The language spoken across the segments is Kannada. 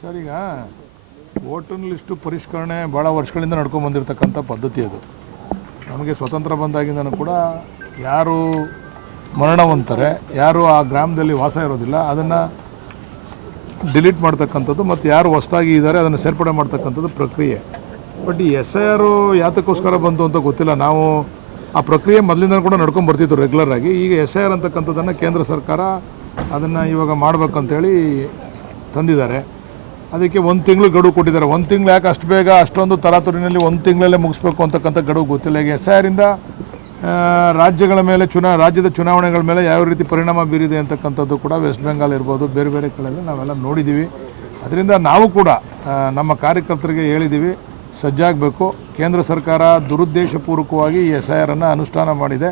ಸರ್, ಈಗ ವೋಟರ್ ಲಿಸ್ಟು ಪರಿಷ್ಕರಣೆ ಭಾಳ ವರ್ಷಗಳಿಂದ ನಡ್ಕೊಂಡು ಬಂದಿರತಕ್ಕಂಥ ಪದ್ಧತಿ ಅದು. ನಮಗೆ ಸ್ವತಂತ್ರ ಬಂದಾಗಿಂದನೂ ಕೂಡ ಯಾರು ಮರಣವಂತಾರೆ, ಯಾರು ಆ ಗ್ರಾಮದಲ್ಲಿ ವಾಸ ಇರೋದಿಲ್ಲ, ಅದನ್ನು ಡಿಲೀಟ್ ಮಾಡ್ತಕ್ಕಂಥದ್ದು ಮತ್ತು ಯಾರು ಹೊಸದಾಗಿ ಇದ್ದಾರೆ ಅದನ್ನು ಸೇರ್ಪಡೆ ಮಾಡ್ತಕ್ಕಂಥದ್ದು ಪ್ರಕ್ರಿಯೆ. ಬಟ್ ಈ SIR ಯಾತಕ್ಕೋಸ್ಕರ ಬಂತು ಅಂತ ಗೊತ್ತಿಲ್ಲ. ನಾವು ಆ ಪ್ರಕ್ರಿಯೆ ಮೊದಲಿಂದ ಕೂಡ ನಡ್ಕೊಂಡು ಬರ್ತಿತ್ತು ರೆಗ್ಯುಲರ್ ಆಗಿ. ಈಗ SIR ಅಂತಕ್ಕಂಥದ್ದನ್ನು ಕೇಂದ್ರ ಸರ್ಕಾರ ಅದನ್ನು ಇವಾಗ ಮಾಡಬೇಕಂತೇಳಿ ತಂದಿದ್ದಾರೆ. ಅದಕ್ಕೆ 1 ತಿಂಗಳು ಗಡುವು ಕೊಟ್ಟಿದ್ದಾರೆ. 1 ತಿಂಗಳು ಯಾಕೆ ಅಷ್ಟು ಬೇಗ ಅಷ್ಟೊಂದು ತರಾತುರಿನಲ್ಲಿ 1 ತಿಂಗಳಲ್ಲೇ ಮುಗಿಸ್ಬೇಕು ಅಂತಕ್ಕಂಥ ಗಡುವು ಗೊತ್ತಿಲ್ಲ. ಈಗ SIRಯಿಂದ ರಾಜ್ಯಗಳ ಮೇಲೆ ರಾಜ್ಯದ ಚುನಾವಣೆಗಳ ಮೇಲೆ ಯಾವ ರೀತಿ ಪರಿಣಾಮ ಬೀರಿದೆ ಅಂತಕ್ಕಂಥದ್ದು ಕೂಡ ವೆಸ್ಟ್ ಬೆಂಗಾಲ್ ಇರ್ಬೋದು, ಬೇರೆ ಬೇರೆ ಕಡೆಯಲ್ಲಿ ನಾವೆಲ್ಲ ನೋಡಿದ್ದೀವಿ. ಅದರಿಂದ ನಾವು ಕೂಡ ನಮ್ಮ ಕಾರ್ಯಕರ್ತರಿಗೆ ಹೇಳಿದ್ದೀವಿ, ಸಜ್ಜಾಗಬೇಕು. ಕೇಂದ್ರ ಸರ್ಕಾರ ದುರುದ್ದೇಶಪೂರ್ವಕವಾಗಿ ಈ SIRನ್ನು ಅನುಷ್ಠಾನ ಮಾಡಿದೆ.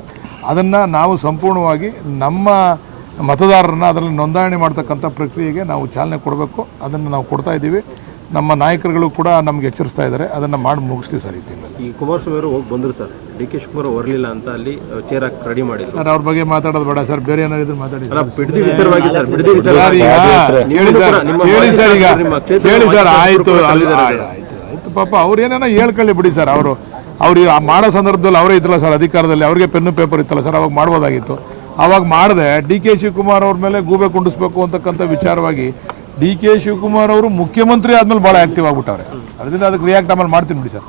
ಅದನ್ನು ನಾವು ಸಂಪೂರ್ಣವಾಗಿ ನಮ್ಮ ಮತದಾರರನ್ನ ಅದರಲ್ಲಿ ನೋಂದಣಿ ಮಾಡ್ತಕ್ಕಂಥ ಪ್ರಕ್ರಿಯೆಗೆ ನಾವು ಚಾಲನೆ ಕೊಡಬೇಕು. ಅದನ್ನು ನಾವು ಕೊಡ್ತಾ ಇದ್ದೀವಿ. ನಮ್ಮ ನಾಯಕರುಗಳು ಕೂಡ ನಮ್ಗೆ ಎಚ್ಚರಿಸ್ತಾ ಇದ್ದಾರೆ. ಅದನ್ನು ಮಾಡಿ ಮುಗಿಸ್ತೀವಿ ಸರ್. ಈ ತಿಂಗಳಲ್ಲಿ ಈ ಕುಮಾರಸ್ವಾಮಿ ಅವರು ಹೋಗಿ ಬಂದರು ಸರ್, DK ಶಿವಕುಮಾರ್ ಬರಲಿಲ್ಲ ಅಂತ ಅಲ್ಲಿ ಚೇರ್ ಹಾಕಿ ರೆಡಿ ಮಾಡಿ ಸರ್. ಅವ್ರ ಬಗ್ಗೆ ಮಾತಾಡೋದು ಬೇಡ ಸರ್, ಬೇರೆ ಏನಾದ್ರು ಮಾತಾಡಿ ಬಿಡದಿ ವಿಚಾರವಾಗಿ ಸರ್. ಬಿಡದಿ ಹೇಳಿ ಸರ್. ಈಗ ಹೇಳಿ ಸರ್. ಆಯಿತು ಆಯಿತು ಪಾಪ ಅವ್ರು ಏನೇನೋ ಹೇಳ್ಕೊಳ್ಳಿ ಬಿಡಿ ಸರ್. ಅವ್ರು ಮಾಡೋ ಸಂದರ್ಭದಲ್ಲಿ ಅವರೇ ಇತ್ತಲ್ಲ ಸರ್ ಅಧಿಕಾರದಲ್ಲಿ, ಅವ್ರಿಗೆ ಪೆನ್ನು ಪೇಪರ್ ಇತ್ತಲ್ಲ ಸರ್, ಅವಾಗ ಮಾಡ್ಬೋದಾಗಿತ್ತು. ಅವಾಗ ಮಾಡದೆ DK ಶಿವಕುಮಾರ್ ಅವ್ರ ಮೇಲೆ ಗೂಬೆ ಕುಂಡಿಸ್ಬೇಕು ಅಂತಕ್ಕಂಥ ವಿಚಾರವಾಗಿ DK ಶಿವಕುಮಾರ್ ಅವರು ಮುಖ್ಯಮಂತ್ರಿ ಆದ್ಮೇಲೆ ಭಾಳ ಆಕ್ಟಿವ್ ಆಗ್ಬಿಟ್ಟವ್ರೆ. ಅದರಿಂದ ಅದಕ್ಕೆ ರಿಯಾಕ್ಟ್ ಆಮೇಲೆ ಮಾಡ್ತೀನಿ ಬಿಡಿ ಸರ್.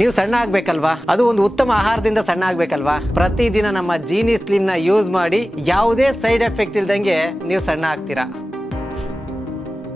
ನೀವು ಸಣ್ಣ ಆಗ್ಬೇಕಲ್ವಾ? ಅದು ಒಂದು ಉತ್ತಮ ಆಹಾರದಿಂದ ಸಣ್ಣ ಆಗ್ಬೇಕಲ್ವಾ? ಪ್ರತಿದಿನ ನಮ್ಮ ಜೀನಿ ಸ್ಲಿಮ್ನ ಯೂಸ್ ಮಾಡಿ ಯಾವುದೇ ಸೈಡ್ ಎಫೆಕ್ಟ್ ಇಲ್ದಂಗೆ ನೀವು ಸಣ್ಣ ಆಗ್ತೀರಾ.